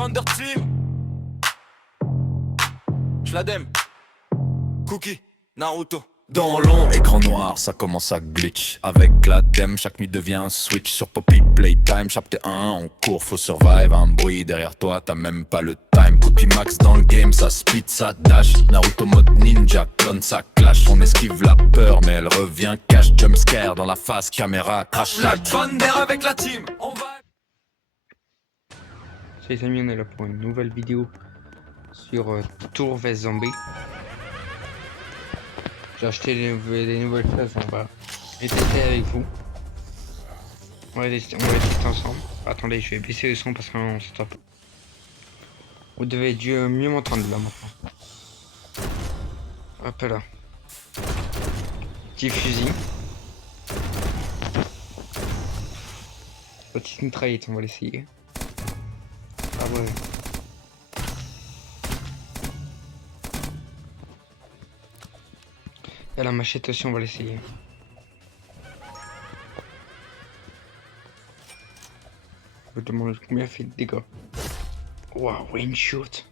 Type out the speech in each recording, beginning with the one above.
Thunder Team. J'ladem. Cookie, Naruto. Dans l'ombre, écran noir, ça commence à glitch. Avec la dème, chaque nuit devient un switch. Sur Poppy Playtime, chapitre 1, on court, faut survive. Un bruit derrière toi, t'as même pas le time. Cookie Max dans le game, ça speed, ça dash. Naruto mode ninja, clone, ça clash. On esquive la peur, mais elle revient cash. Jumpscare dans la face, caméra, crash. La Thunder avec la team, on va... Salut les amis, on est là pour une nouvelle vidéo sur Tour vs Zombie. J'ai acheté des nouvelles classes, on va les tester avec vous. On va les tester ensemble. Attendez, je vais baisser le son parce qu'on s'entend pas. Vous devez mieux m'entendre là maintenant. Hop là. Petit fusil. Petite mitraillette, on va l'essayer. Ah ouais. Et la machette aussi, on va l'essayer. Je me demande combien fait de dégâts. Waouh, one shot.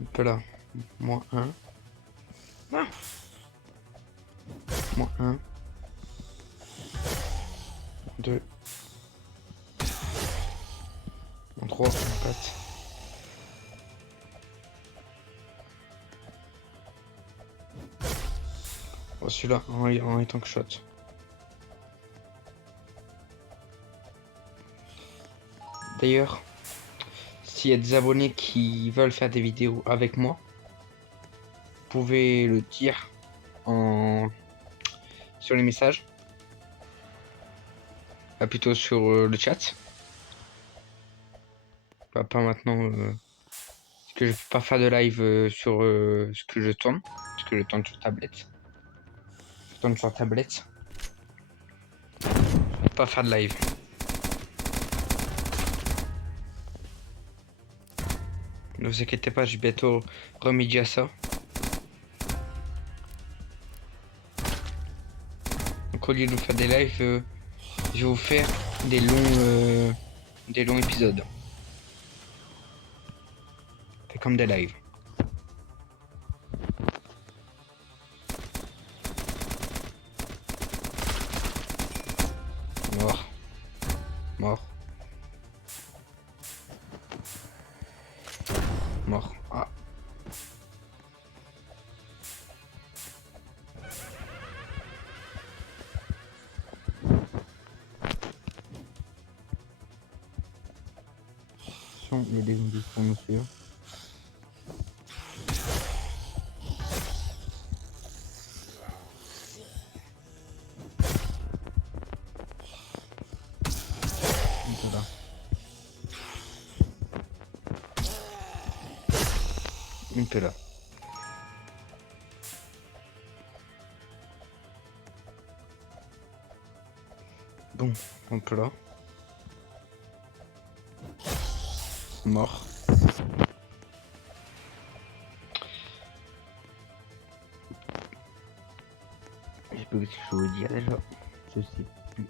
Un peu là. Moins 1. Ah. Moins 1. 2. Moins 3. 4. Oh, celui-là, en étant que shot. D'ailleurs, s'il y a des abonnés qui veulent faire des vidéos avec moi, vous pouvez le dire sur les messages. Plutôt sur le chat. Pas maintenant. Parce que je peux pas faire de live sur ce que je tourne. Parce que je tourne sur tablette. Je tourne sur tablette. Je peux pas faire de live. Ne vous inquiétez pas, j'ai bientôt remédié à ça. Donc au lieu de vous faire des lives, je vais vous faire des longs épisodes. C'est comme des lives. Mort. Mort. Mort. Ah. Il y a des zombies pour nous suivre. Voilà. Un peu là. Bon, un peu là. Mort. Je sais pas ce que je veux dire déjà. Je sais plus.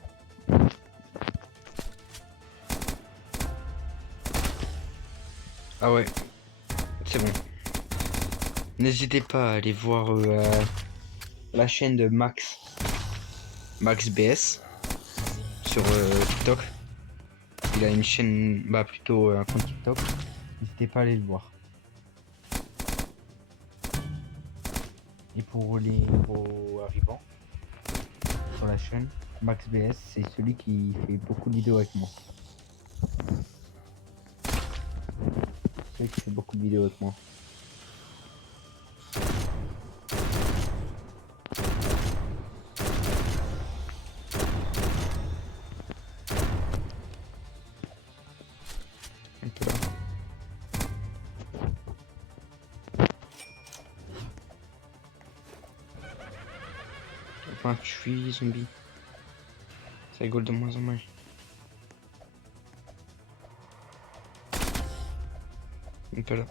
Ah ouais. C'est bon. N'hésitez pas à aller voir la chaîne de Max BS sur TikTok. Il a une chaîne, plutôt un compte TikTok. N'hésitez pas à aller le voir. Et pour les nouveaux arrivants sur la chaîne, Max BS, c'est celui qui fait beaucoup de vidéos avec moi. Celui qui fait beaucoup de vidéos avec moi. Un peu là. Enfin, je suis zombie. Ça rigole de moins en moins. Un peu là.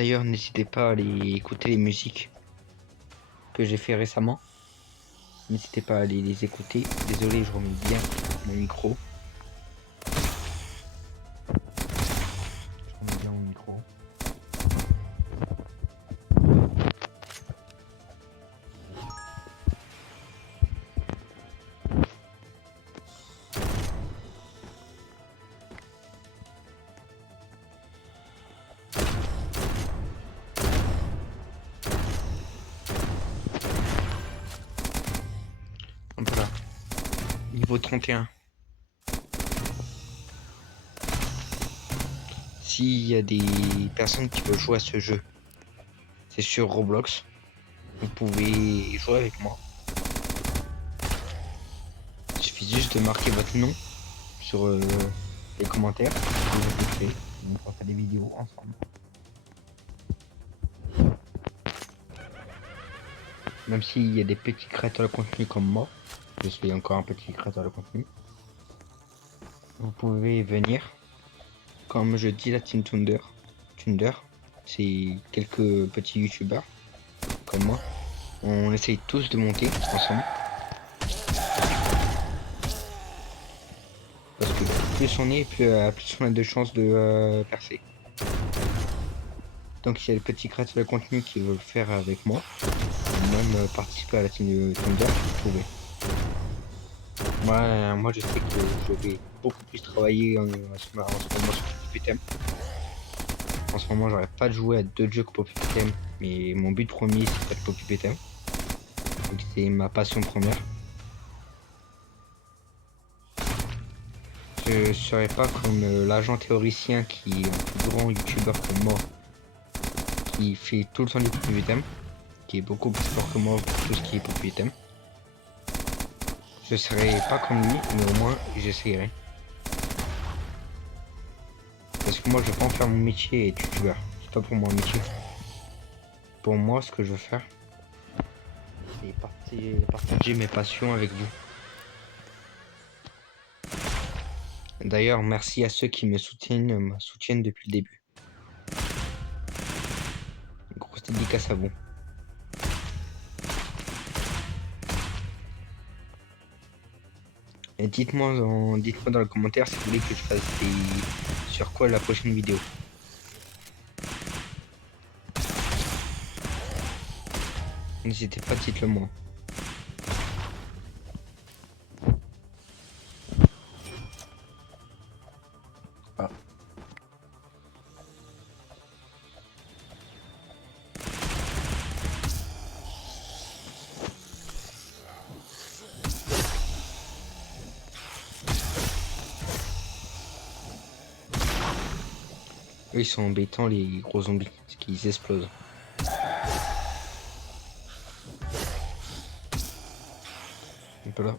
D'ailleurs, n'hésitez pas à aller écouter les musiques que j'ai fait récemment. N'hésitez pas à aller les écouter. Désolé, je remets bien mon micro. Je remets bien mon micro. Voilà. Niveau 31. S'il y a des personnes qui veulent jouer à ce jeu, c'est sur Roblox. Vous pouvez jouer avec moi. Il suffit juste de marquer votre nom sur les commentaires. Et vous faites. On va faire des vidéos ensemble. Même s'il y a des petits créateurs de contenu comme moi, je suis encore un petit créateur de contenu. Vous pouvez venir. Comme je dis, la Team Thunder. Thunder, c'est quelques petits youtubeurs comme moi. On essaye tous de monter ensemble. Parce que plus on est, plus on a de chances de percer. Donc il y a des petits créateurs de contenu qui veulent faire avec moi, ou même participer à la Team Thunder, vous pouvez. Moi je sais que je vais beaucoup plus travailler en ce moment sur PPTM. En ce moment j'arrête pas de jouer à 2 jeux que PPTM, mais mon but premier c'est pas de PPTM. Donc c'est ma passion première. Je serais pas comme l'agent théoricien qui est un plus grand youtubeur que moi, qui fait tout le temps du PPTM, qui est beaucoup plus fort que moi pour tout ce qui est PPTM. Je serai pas comme lui, mais au moins j'essayerai. Parce que moi je veux pas en faire mon métier et youtubeur. C'est pas pour moi un métier. Pour moi ce que je veux faire, c'est partager mes passions avec vous. D'ailleurs merci à ceux qui me soutiennent depuis le début. Une grosse dédicace à vous. Et dites-moi dans les commentaires si vous voulez que je fasse sur quoi la prochaine vidéo. N'hésitez pas, dites-le moi. Ah. Eux ils sont embêtants les gros zombies, parce qu'ils explosent. Un peu là.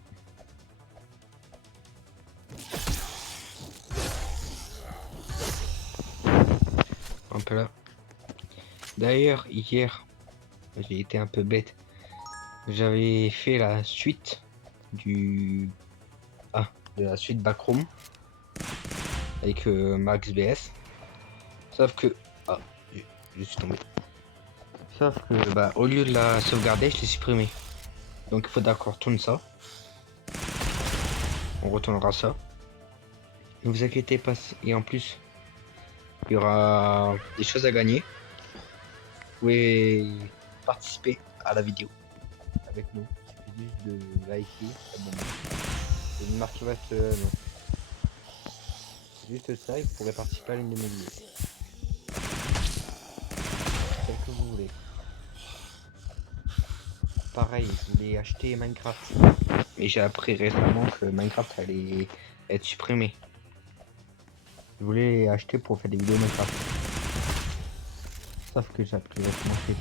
Un peu là. D'ailleurs hier, j'ai été un peu bête. J'avais fait la suite de la suite Backroom avec Max BS. Sauf que je suis tombé. Sauf que au lieu de la sauvegarder, je l'ai supprimé. Donc il faut d'accord tourner ça. On retournera ça. Ne vous inquiétez pas. Et en plus, il y aura des choses à gagner. Vous pouvez participer à la vidéo avec nous. Il suffit juste de liker, abonner et de marquer votre nom. Juste ça, et vous pourrez participer à l'une de mes vidéos. Celle que vous voulez. Pareil, je voulais acheter Minecraft. Mais j'ai appris récemment que Minecraft allait être supprimé. Je voulais acheter pour faire des vidéos Minecraft. Sauf que j'ai appris récemment que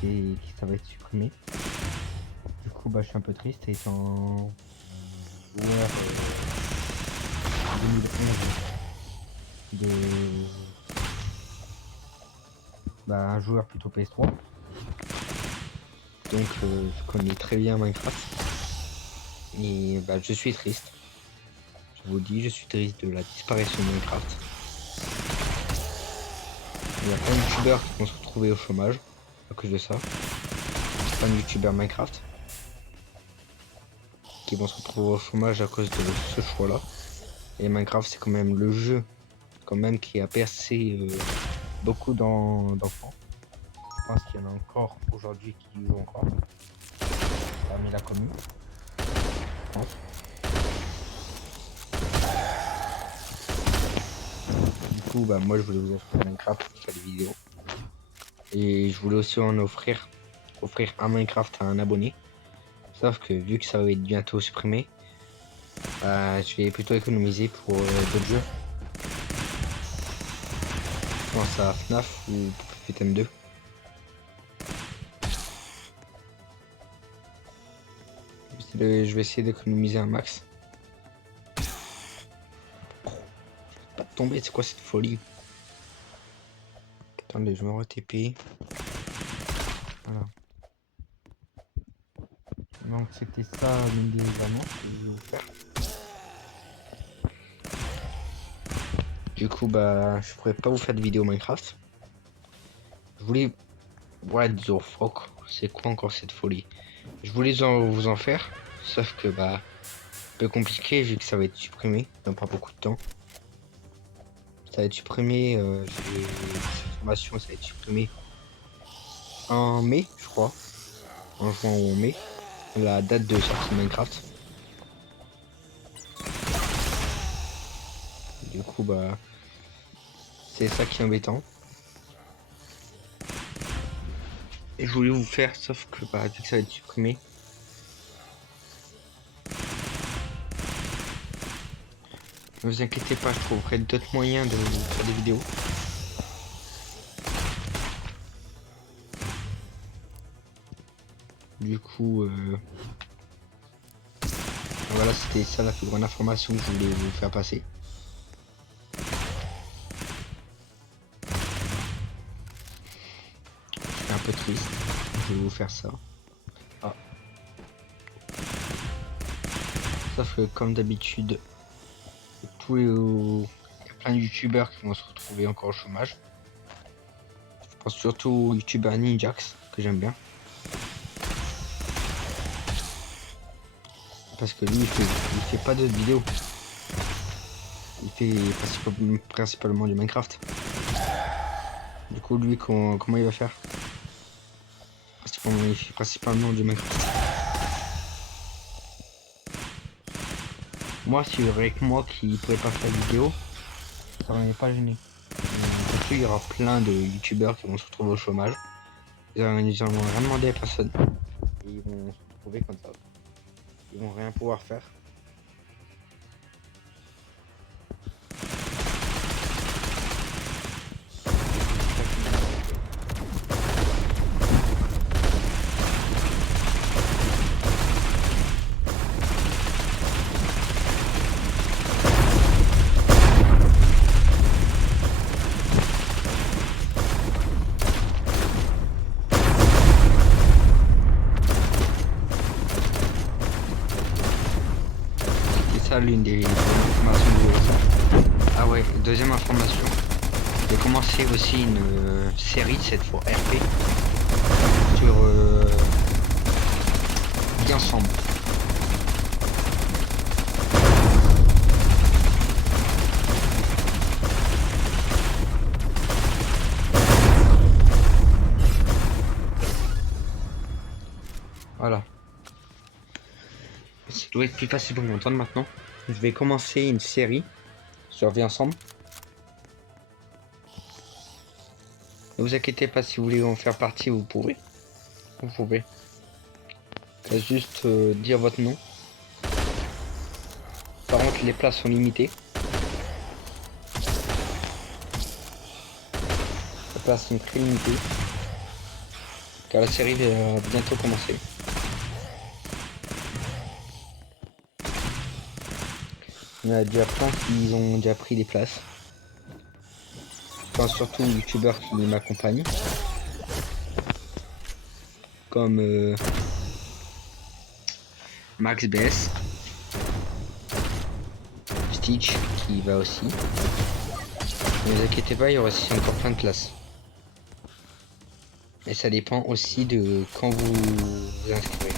ça va être supprimé. Du coup, je suis un peu triste et en joueur 2011 un joueur plutôt PS3. Donc je connais très bien Minecraft. Et je suis triste. Je vous dis, je suis triste de la disparition de Minecraft. Il y a plein de youtubeurs qui vont se retrouver au chômage à cause de ça. Plein de youtubeurs Minecraft qui vont se retrouver au chômage à cause de ce choix-là. Et Minecraft, c'est quand même le jeu quand même qui a percé beaucoup d'enfants. Je pense qu'il y en a encore aujourd'hui qui y jouent encore parmi la commune. Je pense. Du coup, bah, moi je voulais vous offrir Minecraft pour faire des vidéos. Et je voulais aussi en offrir un Minecraft à un abonné. Sauf que vu que ça va être bientôt supprimé, je vais plutôt économiser pour d'autres jeux. Je pense à FNAF ou PTM 2. Je vais essayer d'économiser un max. Pas de tomber, c'est quoi cette folie? Attendez, je me re-TP. Voilà. Donc c'était ça l'une des annonces que je vais vous faire. Du coup bah je pourrais pas vous faire de vidéo Minecraft. Je voulais... What the fuck? C'est quoi encore cette folie? Je voulais vous en faire, sauf que bah un peu compliqué vu que ça va être supprimé dans pas beaucoup de temps. Ça va être supprimé, j'ai cette formation, ça va être supprimé en mai, je crois. En juin ou en mai. La date de sortie de Minecraft. Du coup bah c'est ça qui est embêtant. Et je voulais vous faire, sauf que bah vu que ça va être supprimé. Ne vous inquiétez pas, je trouverai d'autres moyens de faire des vidéos. Du coup, voilà, c'était ça la plus grande information que je voulais vous faire passer. Je suis un peu triste, je vais vous faire ça. Ah. Sauf que comme d'habitude, il y a plein de youtubeurs qui vont se retrouver encore au chômage. Je pense surtout au youtubeur Ninjax, que j'aime bien. Parce que lui, il fait pas d'autres vidéos. Il fait principalement du Minecraft. Du coup, lui, comment il va faire? Il fait principalement du Minecraft. Moi, s'il y aurait que moi qui pourrais pas faire de vidéo, ça m'aurait pas gêné. Surtout, il y aura plein de youtubeurs qui vont se retrouver au chômage. Ils n'ont rien demandé à personne. Et ils vont se retrouver comme ça. Ils vont rien pouvoir faire. L'une des informations que je voulais faire. Ah ouais, deuxième information. J'ai commencé aussi une série, cette fois RP, sur Vie Ensemble. Voilà. Ça doit être plus facile pour m'entendre maintenant. Je vais commencer une série sur Vie Ensemble. Ne vous inquiétez pas, si vous voulez en faire partie, vous pouvez. Vous pouvez. Juste dire votre nom. Par contre, les places sont limitées. Les places sont très limitées. Car la série va bientôt commencer. Il y en a déjà plein qui ont déjà pris des places. Je pense surtout aux youtubeurs qui m'accompagnent. Comme Max BS. Stitch qui va aussi. Ne vous inquiétez pas, il y aura aussi encore plein de places. Et ça dépend aussi de quand vous vous inscrivez.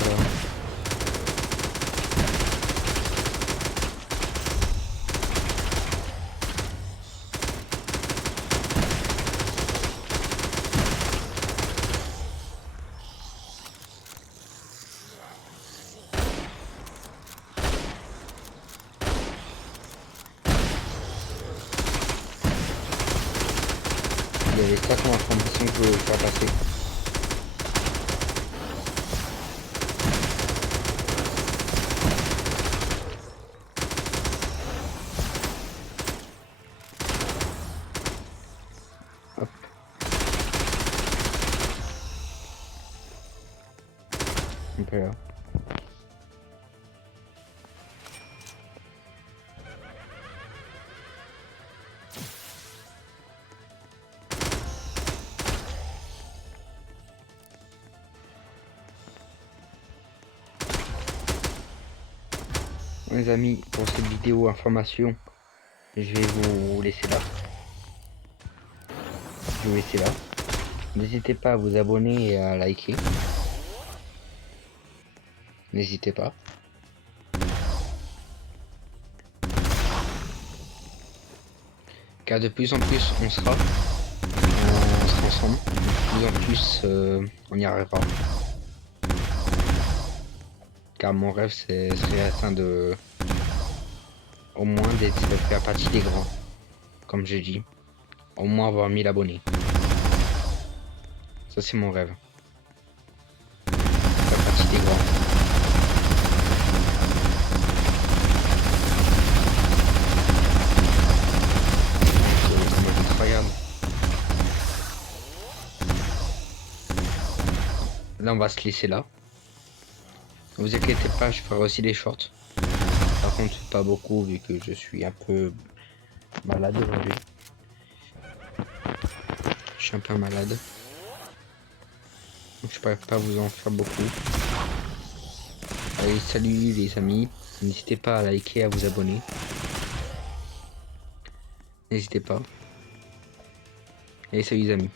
Voilà. Il y avait ça comme information que je voulais faire passer. Hop. Un peu là. Les amis, pour cette vidéo information, je vais vous laisser là. Je vais vous laisser là. N'hésitez pas à vous abonner et à liker. N'hésitez pas. Car de plus en plus on sera ensemble. De plus en plus on y arrivera. Car mon rêve serait atteint de au moins d'être faire partie des grands. Comme j'ai dit. Au moins avoir 1000 abonnés. Ça c'est mon rêve. Faire partie des grands. C'est incroyable. Là on va se laisser là. Ne vous inquiétez pas, je ferai aussi des shorts. Par contre pas beaucoup vu que je suis un peu malade aujourd'hui. Je suis un peu malade. Donc je pourrais pas vous en faire beaucoup. Allez, salut les amis. N'hésitez pas à liker, à vous abonner. N'hésitez pas. Allez, salut les amis.